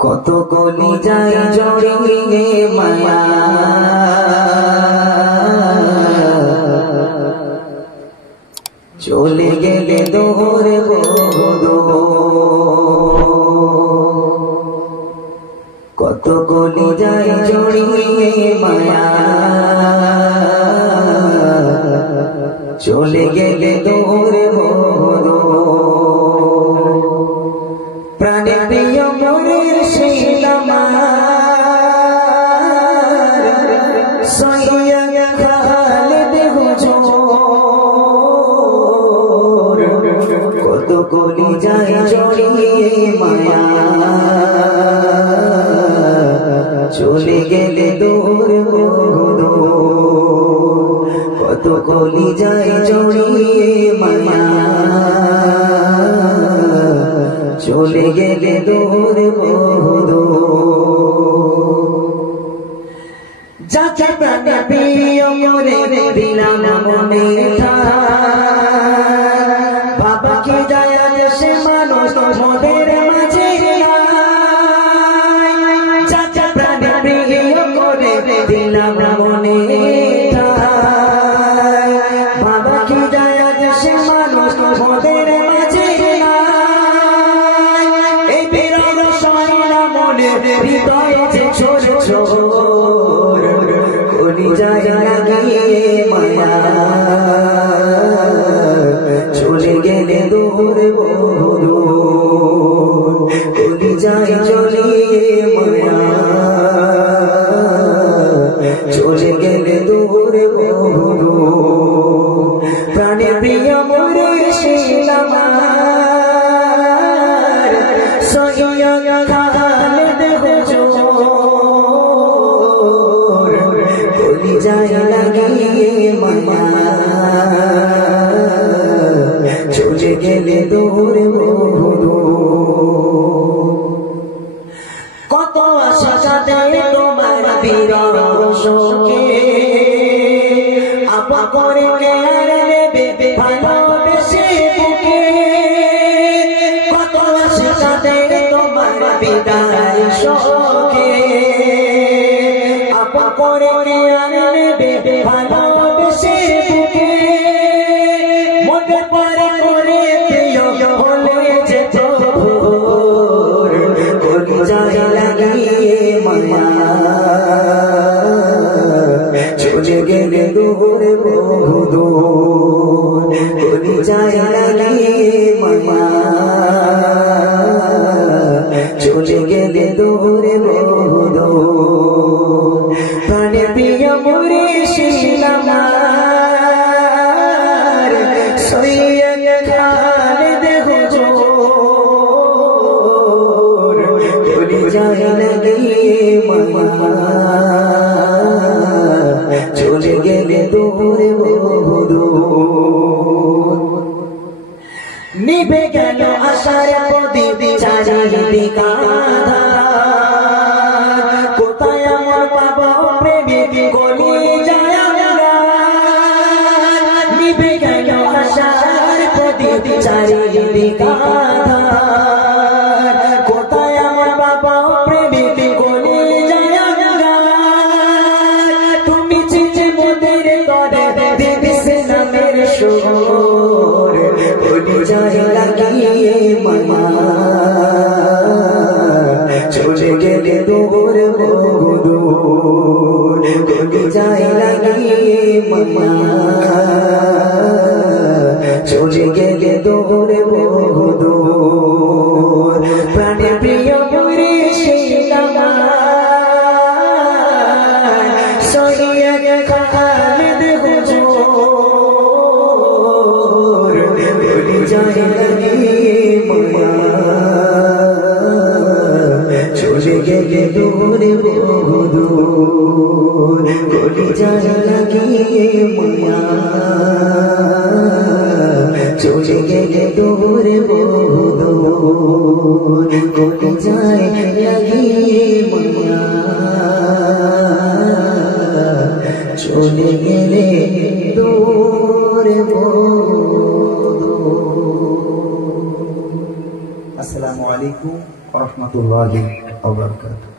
কত গলি যায় জড়িয়ে মায়া চলে গেলে দৌড়ে বদো কত গলি যায় জড়িয়ে মায়া চলে গেলে দৌড়ে বদো প্রাণে প্রিয় মনের শিলামার সইয়া খালেদ হুজুর কত গলি যায় জড়িয়ে মায়া চলে গেলে দূর বদো কত গলি যায় জড়িয়ে মায়া চলে গেলে দূর বদো যাকে প্রাণে প্রিয় করে দিলাম মনে বাবা কি দয়া দেশে মানুষ মোদের মাঝে যাকে প্রাণে প্রিয় করে দিলাম মনে বাবা কি দয়া দেশে মানুষ মোদের মাঝে হৃদয়ে যে ছোট ছোট কলি যায় লাগিয়ে মায়া চলে গেলে দূর বদো কলি যায় চলিয়ে মায়া চলে গেলে দূর বদো প্রাণে প্রিয় মরে শিলামার সইয়া যায় লাগিয়ে মায়া চলে গেলে দূর বদো কত আশা সাথে তোমার বিরহ শোকে আপা করে কেয়ার নেবে ভালোবেসে বুকে কত আশা সাথে তোমার বিদায় শোকে আপা করে কেয়ার নেবে ভালোবেসে বুকে মনে পরে করে প্রিয় হলে যে তোর কলি যায় লাগিয়ে মায়া চলে গেলে দূর বদো কলি যায় লাগিয়ে মায়া চলে গেলে দূর বদো প্রাণে প্রিয় মরে শিলামার সইয়া খালেদ হুজুর কলি যায় লাগিয়ে মায়া চলে গেলে দূর বদো নিভে গেল আশার প্রদীপ চারিদিক আঁধার কোথায় আমার পাবো প্রেমিক কলি যায় নিভে গেল আশার প্রদীপ চারিদিক আঁধার কোথায় আমার পাবো প্রেমিক কলি যায় তুমি চিঠি মোদের তরে দিদিস নামের সুর কলি যায় লাগিয়ে মায়া চলে গেলে দূর বদো কলি যায় লাগিয়ে মায়া চলে গেলে দূর বদো প্রাণে প্রিয় মরে শিলামার সইয়া খালেদ হুজুর কলি যায় লাগিয়ে মায়া চলে গেলে দূর বদো কলি যায় লাগিয়ে মায়া চলে গেলে দূর বদো কলি যায় লাগিয়ে মায়া চলে গেলে দূর বদো। আসসালামু আলাইকুম ওয়া রাহমাতুল্লাহি ওয়া বারাকাতুহু।